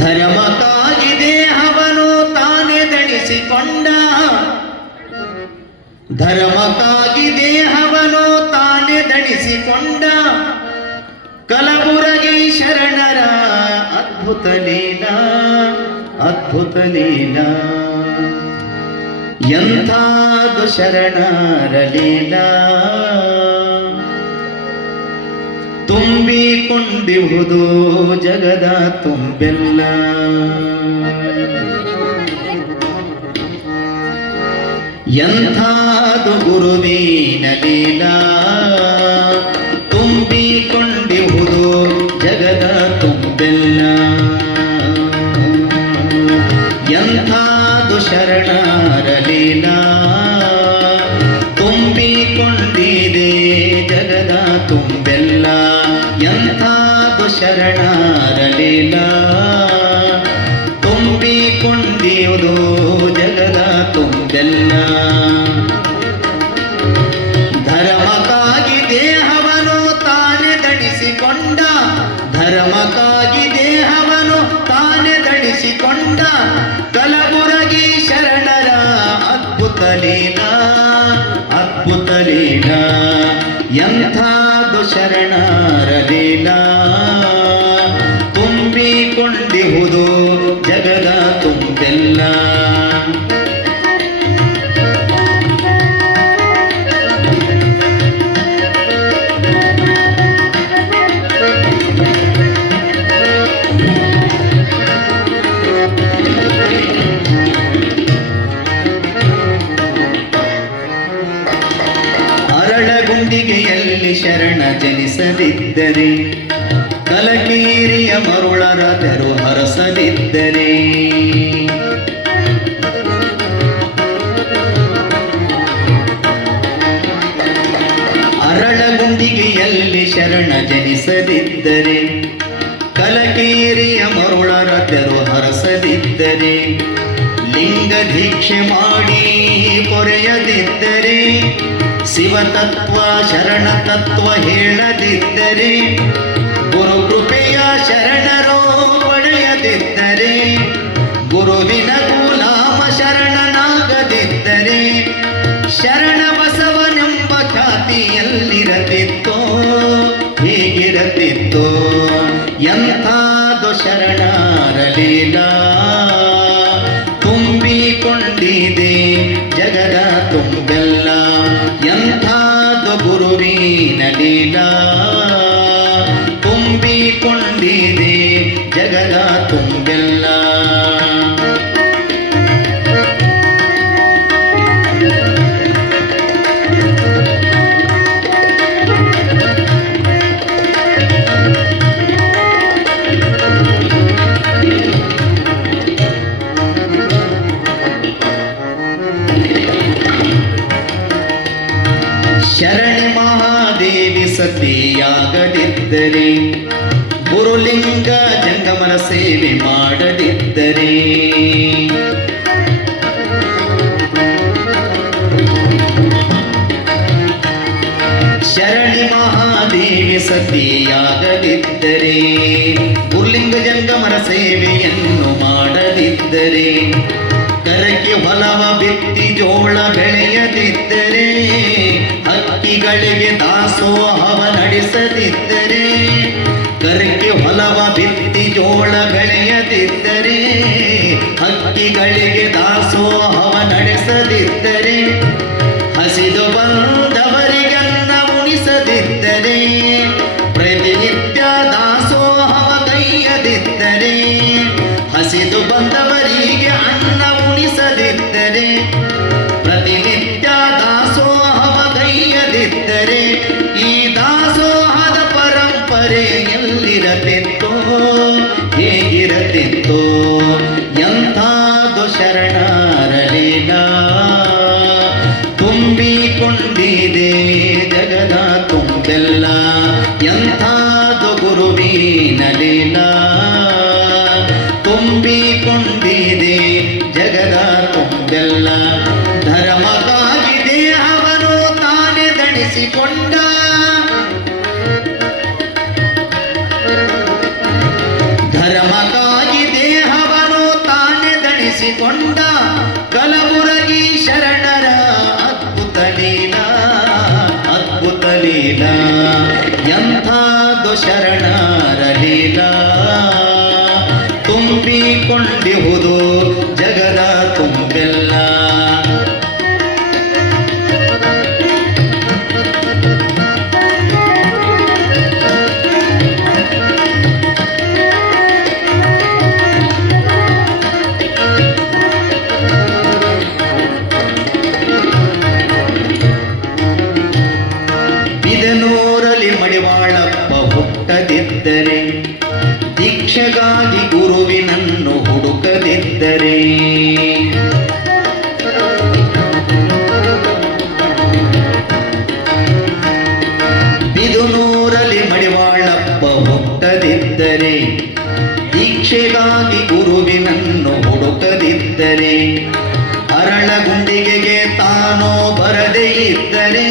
ಧರ್ಮಕ್ಕಾಗಿ ದೇಹವನ್ನು ತಾನೇ ದಣಿಸಿಕೊಂಡ, ಧರ್ಮಕ್ಕಾಗಿ ದೇಹವನ್ನು ತಾನೇ ದಣಿಸಿಕೊಂಡ ಕಲಬುರಗಿ ಶರಣರ ಅದ್ಭುತ ಲೀಲಾ, ಅದ್ಭುತ ಲೀಲಾ. ಎಂಥಾದು ಶರಣರ ಲೀಲಾ, ತುಂಬಿಕೊಂಡಿಹುದು ಜಗದ ತುಂಬೆಲ್ಲ. ಎಂಥಾದು ಗುರುವಿನ ಲೀಲಾ, ತುಂಬಿಕೊಂಡಿಹುದು ಜಗದ ತುಂಬೆಲ್ಲ. ಎಂಥಾದು ಶರಣರ ಲೀಲಾ, ತುಂಬಿಕೊಂಡಿದೆ ಜಗದ ತುಂಬೆಲ್ಲ. ಎಂಥಾದು ಶರಣರ ಲೀಲಾ, ತುಂಬಿಕೊಂಡಿರುವುದು ಜಗದ ತುಂಬೆಲ್ಲ. ಧರ್ಮಕ್ಕಾಗಿ ದೇಹವನ್ನು ತಾನೇ ದಣಿಸಿಕೊಂಡ, ಧರ್ಮಕ್ಕಾಗಿ ದೇಹವನ್ನು ತಾನೇ ದಣಿಸಿಕೊಂಡ ಕಲಬುರಗಿ ಶರಣರ ಅದ್ಭುತ ಲೀಲಾ, ಅದ್ಭುತ ಲೀಲಾ. ಎಂಥಾದು ಶರಣರ ಲೀಲಾ, ತುಂಬಿಕೊಂಡಿಹುದು ಜಗದ ತುಂಬೆಲ್ಲ. ಅರಳಗುಂಡಿಗೆಯಲ್ಲಿ ಶರಣ ಜನಿಸದಿದ್ದರೆ, ಕಲಕೀರಿಯ ಮರುಳರ ತೆರು ಹರಸದಿದ್ದರೆ, ಅರಳಗುಂಡಿಗೆಯಲ್ಲಿ ಶರಣ ಜನಿಸದಿದ್ದರೆ, ಕಲಕೀರಿಯ ಮರುಳರ ತೆರು ಹರಸದಿದ್ದರೆ, ಲಿಂಗ ದೀಕ್ಷೆ ಮಾಡಿ ಪೊರೆಯದಿದ್ದರೆ, ಶಿವತತ್ವ ಶರಣ ತತ್ವ ಹೇಳದಿದ್ದರೆ, ಗುರು ಕೃಪೆಯ ಶರಣರೋ ಪಡೆಯದಿದ್ದರೆ, ಗುರುವಿನ ಗುಲಾಮ ಶರಣನಾಗದಿದ್ದರೆ, ಶರಣ ಬಸವನೆಂಬ ಖ್ಯಾತಿಯಲ್ಲಿರತಿತ್ತೋ, ಹೀಗಿರತಿತ್ತೋ. ಎಂಥಾದು ಶರಣರ ಲೀಲಾ, ತುಂಬಿಕೊಂಡಿದೆ ಜಗದ ತುಂಬೆಲ್ಲ. ಎಂಥಾದು ಗುರುವಿನ ಲೀಲಾ, ತುಂಬಿಕೊಂಡಿದೆ ಜಗದ ತುಂಬೆಲ್ಲ. ಶರಣಿ ಮಹಾದೇವಿ ಸತಿಯಾಗದಿದ್ದರೆ, ಗುರುಲಿಂಗ ಜಂಗಮರ ಸೇವೆ ಮಾಡದಿದ್ದರೆ, ಶರಣಿ ಮಹಾದೇವಿ ಸತಿಯಾಗದಿದ್ದರೆ, ಗುರುಲಿಂಗ ಜಂಗಮರ ಸೇವೆಯನ್ನು ಮಾಡದಿದ್ದರೆ, ಕರಕ್ಕೆ ಹೊಲವ ಬಿತ್ತಿ ಜೋಳ ಬೆಳೆಯದಿದ್ದರೆ, ಹಕ್ಕಿಗಳಿಗೆ ದಾಸೋಹವ ನಡೆಸದಿದ್ದರೆ, ಕರಕ್ಕೆ ಹೊಲವ ಬಿತ್ತಿ ಜೋಳ ಬೆಳೆಯದಿದ್ದರೆ, ಹಕ್ಕಿಗಳಿಗೆ ದಾಸೋಹವ ನಡೆಸದಿದ್ದರೆ, ಹಸಿದು ಬಂದವರಿಗನ್ನ ಉಣಿಸದಿದ್ದರೆ, ಪ್ರತಿನಿತ್ಯ ದಾಸೋಹವ ಕೈಯದಿದ್ದರೆ, ಹಸಿದು ಬಂದವರಿಗೆ ಅನ್ನ ಉಣಿಸದಿದ್ದರೆ, ಪ್ರತಿನಿತ್ಯ ದಾಸೋಹವ ಕೈಯದಿದ್ದರೆ, ಈ ದಾಸೋಹದ ಪರಂಪರೆ ಎಲ್ಲಿರತಿತ್ತೋ, ಹೇಗಿರತಿತ್ತೋ. ಎಂಥಾದು ಶರಣರ ಲೀಲಾ, ತುಂಬಿಕೊಂಡಿದೆ ಜಗದ ತುಂಬೆಲ್ಲ. ಎಂಥಾದು ಗುರುವಿನ ಲೀಲಾ, ತುಂಬಿಕೊಂಡಿದೆ ಜಗದ ತುಂಬೆಲ್ಲ. ಧರ್ಮಕ್ಕಾಗಿ ದೇಹವನ್ನು ತಾನೇ ದಣಿಸಿಕೊಂಡ, ಮೆಚ್ಚಿಕೊಂಡ ಕಲಬುರಗಿ ಶರಣರ ಅದ್ಭುತ ಲೀಲಾ ಅದ್ಭುತ ಲೀಲಾ ಎಂಥಾದು ಶರಣರ ಲೀಲಾ ತುಂಬಿಕೊಂಡಿಹುದು ಜಗದ ತುಂಬೆಲ್ಲ ಬಿದನೂರಲ್ಲಿ ಮಡಿವಾಳಪ್ಪ ಹುಟ್ಟದಿದ್ದರೆ ದೀಕ್ಷೆಗಾಗಿ ಗುರುವಿನನ್ನು ಹುಡುಕದಿದ್ದರೆ ಬಿದನೂರಲ್ಲಿ ಮಡಿವಾಳಪ್ಪ ಹುಟ್ಟದಿದ್ದರೆ ದೀಕ್ಷೆಗಾಗಿ ಗುರುವಿನನ್ನು ಹುಡುಕದಿದ್ದರೆ ಅರಳಗುಂಡಿಗೆಗೆ ತಾನೋ ಬರದೇ ಇದ್ದರೆ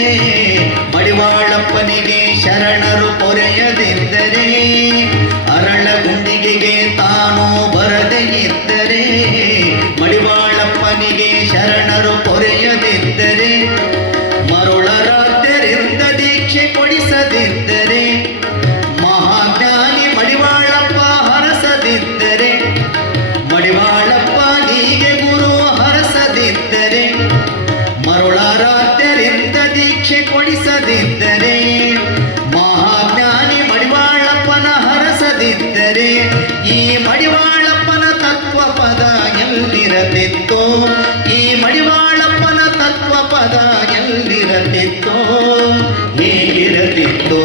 ಮಡಿವಾಳಪ್ಪನಿಗೆ ಶರಣರು ಪೊರೆಯದಿದ್ದರೆ ಅರಳಗುಂಡಿಗೆಗೆ ತಾನೋ ಬರದೇ ಇದ್ದರೆ ಮಡಿವಾಳಪ್ಪನಿಗೆ ಶರಣರು ಪೊರೆಯದಿದ್ದರೆ ಮರುಳರಾಧ್ಯರಿಂದ ದೀಕ್ಷೆ ಕೊಡಿಸದಿದ್ದರೆ ಮಹಾಜ್ಞಾನಿ ಮಡಿವಾಳಪ್ಪ ಹರಸದಿದ್ದರೆ ಮಡಿವಾಳಪ್ಪನಿಗೆ ಗುರು ಹರಸದಿದ್ದರೆ ಮರುಳರಾಧ್ಯರಿಂದ ದೀಕ್ಷೆ ಕೊಡಿಸದಿದ್ದರೆ ಮಹಾಜ್ಞಾನಿ ಮಡಿವಾಳಪ್ಪನ ಹರಸದಿದ್ದರೆ ಈ ಮಡಿವಾಳಪ್ಪನ ತತ್ವ ಪದ ಎಲ್ಲಿರತಿತ್ತೋ ಈ ಮಡಿವಾಳಪ್ಪನ ತತ್ವ ಪದ ಎಲ್ಲಿರತಿತ್ತೋ ಹೇಗಿರತಿತ್ತೋ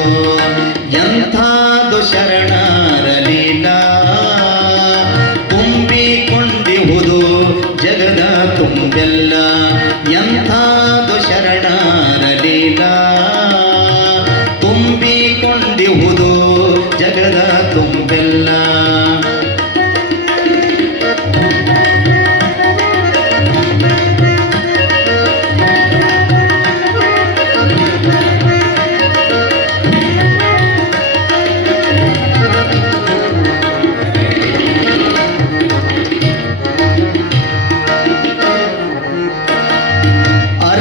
ಎಂಥಾದು ಶರಣರ ಲೀಲಾ ತುಂಬಿಕೊಂಡಿಹುದು ಜಗದ ತುಂಬೆಲ್ಲ ಎಂಥಾದು ಶರಣರ ಲೀಲಾ ತುಂಬಿಕೊಂಡಿಹುದು ಜಗದ ತುಂಬೆಲ್ಲ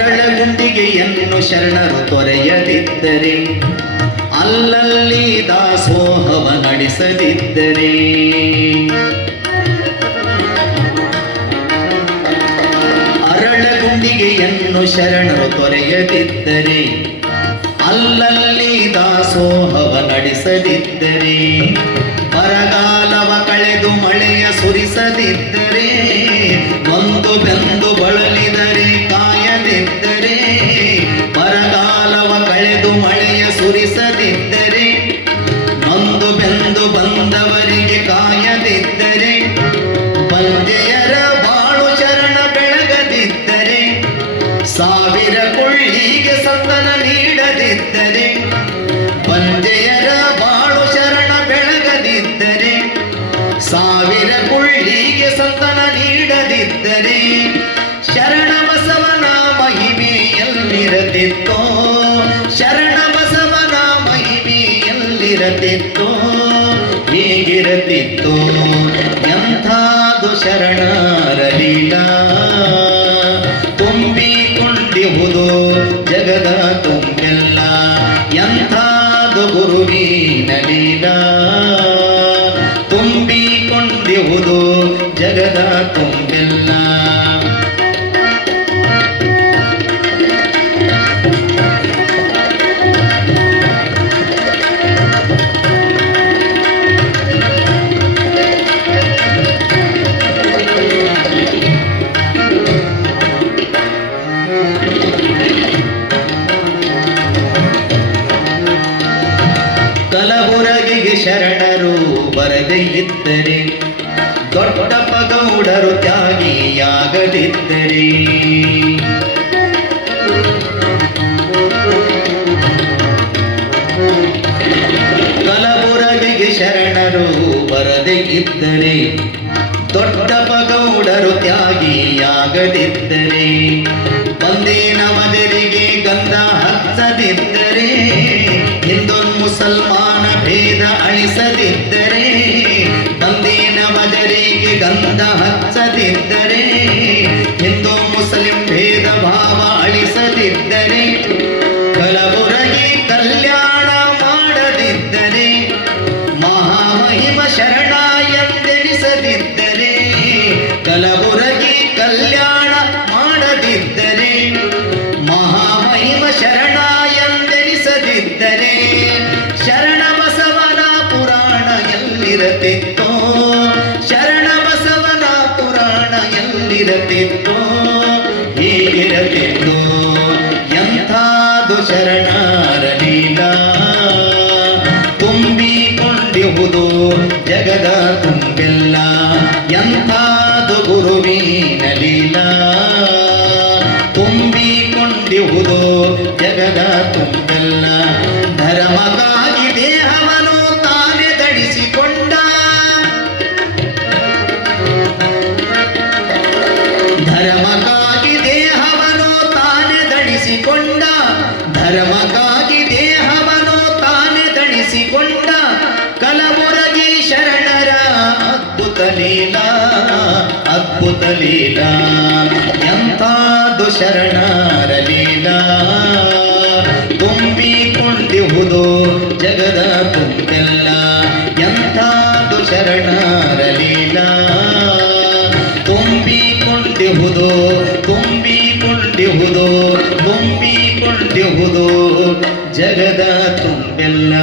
ಅರಳಗುಂಡಿಗೆಯನ್ನು ಶರಣರು ತೊರೆಯದಿದ್ದರೆ ಅಲ್ಲಲ್ಲಿ ದಾಸೋಹವ ನಡೆಸದಿದ್ದರೆ ಅರಳಗುಂಡಿಗೆಯನ್ನು ಶರಣರು ತೊರೆಯದಿದ್ದರೆ ಅಲ್ಲಲ್ಲಿ ದಾಸೋಹವ ನಡೆಸದಿದ್ದರೆ ಬರಗಾಲವ ಕಳೆದು ಮಳೆಯ ಸುರಿಸದಿದ್ದರೆ ಒಂದು ಬೆಂದು ಬಳಲಿದರೆ ಕಾಯದಿದ್ದರೆ ಬರಗಾಲವ ಕಳೆದು ಮಳೆಯ ಸುರಿಸದಿದ್ದರೆ ನೊಂದು ಬೆಂದು ಬಂದವರಿಗೆ ಕಾಯದಿದ್ದರೆ ಬಂಜೆಯರ ಬಾಳು ಶರಣ ಬೆಳಗದಿದ್ದರೆ ಸಾವಿರ ಕೊಳ್ಳಿಗೆ ಸಂತನ ನೀಡದಿದ್ದರೆ ಬಂಜೆಯರ ಬಾಳು ಶರಣ ಬೆಳಗದಿದ್ದರೆ ಸಾವಿರ ಕೊಳ್ಳಿಗೆ ಸಂತನ ನೀಡದಿದ್ದರೆ ಶರಣ ಬಸವನ ಮಹಿಮೆ ಎಲ್ಲಿರತಿತ್ತೋ ಶರಣ ಬಸವನ ಮಹಿಮೆ ಎಲ್ಲಿರತಿತ್ತೋ ಹೇಗಿರತಿತ್ತೋ ಎಂಥಾದು ಶರಣರ ಲೀಲಾ ತುಂಬಿಕೊಂಡಿಹುದು ಜಗದ ತುಂಬೆಲ್ಲ ಎಂಥಾದು ಗುರುವಿನ ಲೀಲಾ ತುಂಬಿಕೊಂಡಿಹುದು ಜಗದ ತುಂಬೆಲ್ಲ ಕಲಬುರಗಿಗೆ ಶರಣರು ಬರದೇ ಇದ್ದರೆ ದೊಡ್ಡಪ್ಪ ಗೌಡರು ತ್ಯಾಗಿಯಾಗದಿದ್ದರೆ ಕಲಬುರಗಿಗೆ ಶರಣರು ಬರದೇ ಇದ್ದರೆ ದೊಡ್ಡಪ್ಪ ಗೌಡರು ತ್ಯಾಗಿಯಾಗದಿದ್ದರೆ ಬಂದೇನ ಮದರಿಗೆ ಗಂಧ ಹಚ್ಚದಿದ್ದರೆ ಹಿಂದೂ ಮುಸಲ್ಮಾನ ಭೇದ ಅಳಿಸದಿದ್ದರೆ ಬಂದೇನ ಮದರಿಗೆ ಗಂಧ ಹಚ್ಚದಿದ್ದರೆ ಎಲ್ಲಿರತಿತ್ತೋ ಶರಣ ಬಸವನ ಪುರಾಣ ಎಲ್ಲಿರತಿತ್ತೋ ಹೀಗಿರತಿತ್ತೋ ಎಂಥಾದು ಶರಣರ ಲೀಲಾ ತುಂಬಿಕೊಂಡಿಹುದು ಜಗದ ತುಂಬೆಲ್ಲ ಎಂಥಾದು ಗುರುವಿನ ಲೀಲಾ ತುಂಬಿಕೊಂಡಿಹುದು ಜಗದ ತುಂಬೆಲ್ಲ ಧರ್ಮಕ್ಕಾಗಿ ದೇಹವನ್ನು ತಾನೇ ಧರಿಸಿಕೊಂಡ ಧರ್ಮಕ್ಕಾಗಿ ದೇಹವನ್ನು ತಾನೇ ಧರಿಸಿಕೊಂಡ ಧರ್ಮಕ್ಕಾಗಿ ದೇಹವನ್ನು ತಾನೇ ಧರಿಸಿಕೊಂಡ ಕಲಬುರಗಿ ಶರಣರ ಅದ್ಭುತ ಲೀಲಾ ಅದ್ಭುತ ಲೀಲಾ ಎಂಥಾದು ಶರಣರ ಲೀಲಾ ತುಂಬಿಕೊಂಡಿಹುದು ಜಗದ ತುಂಬೆಲ್ಲ ಎಂಥಾದು ಶರಣರ ಲೀಲಾ ತುಂಬಿಕೊಂಡಿಹುದು ತುಂಬಿಕೊಂಡಿಹುದು ತುಂಬಿಕೊಂಡಿಹುದು ಜಗದ ತುಂಬೆಲ್ಲ